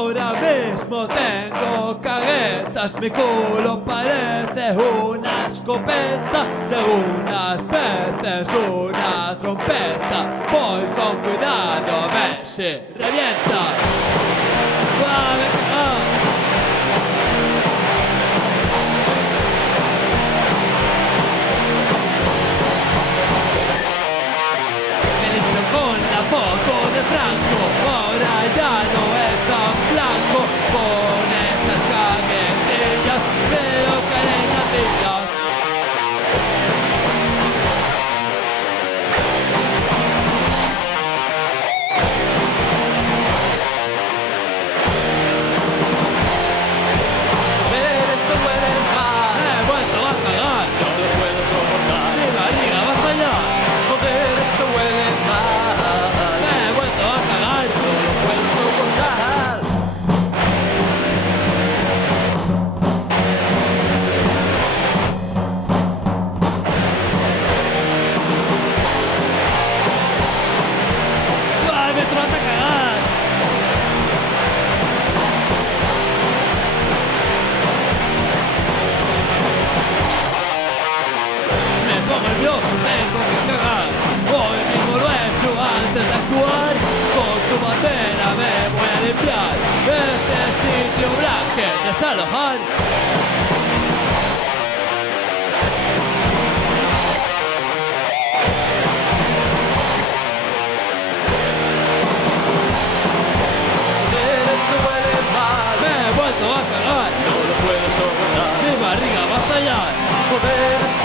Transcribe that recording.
Ahora mismo tengo caguetas, mi culo parece una escopeta y algunas veces una trompeta. Voy con cuidado a ver si revienta. Me limpio con la foto de Franco, ahora ya no es tan blanco. Con estas caguetillas creo que haré natillas. Esto huele mal, Me he vuelto a cagar, no lo puedo soportar. mi barriga va a estallar. Joder, esto huele mal, Me he vuelto a cagar, no lo puedo soportar. ¡ay, me trata a cagar! Si me pongo nervioso tengo que cagar. Hoy mismo lo he hecho antes de actuar. Con tu bandera me voy a limpiar este sitio blanco, desalojar. Joder, esto huele mal, Me he vuelto a cagar, no lo puedo soportar. mi barriga va a estallar. Joder, esto